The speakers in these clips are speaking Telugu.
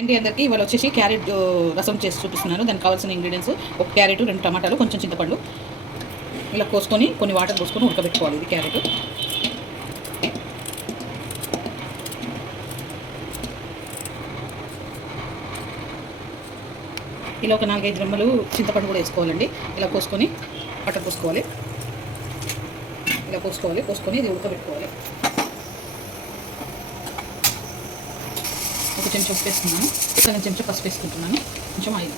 అండి అందరికీ ఇవాళ వచ్చేసి క్యారెట్ రసం చేసి చూపిస్తున్నాను. దానికి కావాల్సిన ఇంగ్రీడియంట్స్ ఒక క్యారెట్, 2 టమాటాలు, కొంచెం చింతపండు ఇలా కోసుకొని కొన్ని వాటర్ పోసుకొని ఉడకబెట్టుకోవాలి. ఇది క్యారెట్ ఇలా ఒక 4-5 రెమ్మలు చింతపండు కూడా వేసుకోవాలండి. ఇలా కోసుకొని వాటర్ పోసుకోవాలి. ఇలా పోసుకొని ఇది ఉడకబెట్టుకోవాలి. ఒక చెంచా ఉప్పు వేస్తున్నాను, సగం చెంచా పసుపు వేసుకుంటున్నాను, కొంచెం ఆయిల్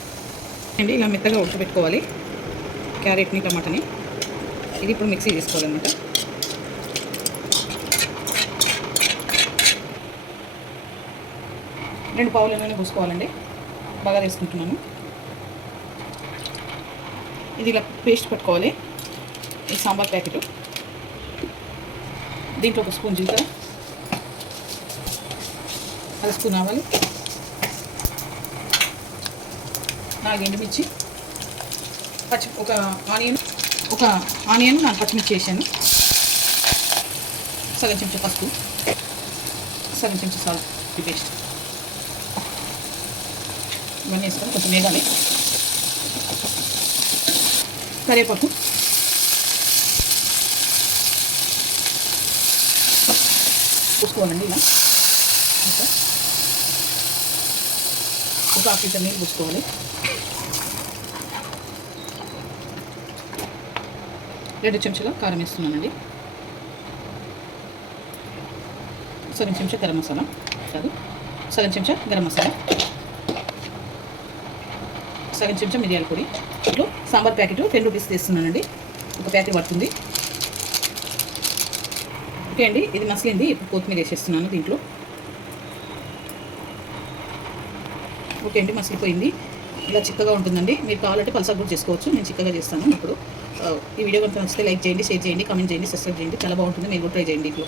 అండి. ఇలా మెత్తగా ఉడకబెట్టుకోవాలి క్యారెట్ని, టమాటాని. ఇది ఇప్పుడు మిక్సీ తీసుకోవాలన్నమాట. రెండు పావులు ఏమైనా పోసుకోవాలండి. బాగా వేసుకుంటున్నాను. ఇది ఇలా పేస్ట్ పెట్టుకోవాలి. ఇది సాంబార్ ప్యాకెట్. దీంట్లో ఒక స్పూన్ జీలకర్ర, అర స్పూన్ ఆవాలు, 4 ఎండుమిర్చి, ఒక ఆనియన్ 4 పచ్చిమిర్చి వేసాను, సగం చెంచా పసుపు, సగం చెంచా సాల్ట్, పేస్ట్ ఇవన్నీ వేసుకొని కొంచెం వేగాలి. కరివేపాకు, పూసుకోవాలండి. ఇలా ఒక 1/2 లీటర్ నీళ్ళు పూసుకోవాలి. 2 చెంచాల కారం వేస్తున్నానండి. సగం చెంచా గరం మసాలా, సగం చెంచా గరం మసాలా, సగం చెంచా మిరియాల పొడి. ఇప్పుడు సాంబార్ ప్యాకెట్ 10 రూపీస్ తీస్తున్నానండి. ఒక ప్యాకెట్ పడుతుంది. ఓకే అండి, ఇది మసిలింది. ఇప్పుడు కొత్తిమీర వేసేస్తున్నాను దీంట్లో. ఓకే అండి, మసిలిపోయింది. ఇలా చిక్కగా ఉంటుందండి. మీరు కావాలంటే పలసగా కూడా చేసుకోవచ్చు. నేను చిక్కగా చేస్తాను. ఇప్పుడు ఈ వీడియో కనుక నచ్చితే లైక్ చేయండి, షేర్ చేయండి, కామెంట్ చేయండి, సబ్స్క్రైబ్ చేయండి. చాలా బాగుంటుంది. మీరు కూడా ట్రై చేయండి ఇంట్లో.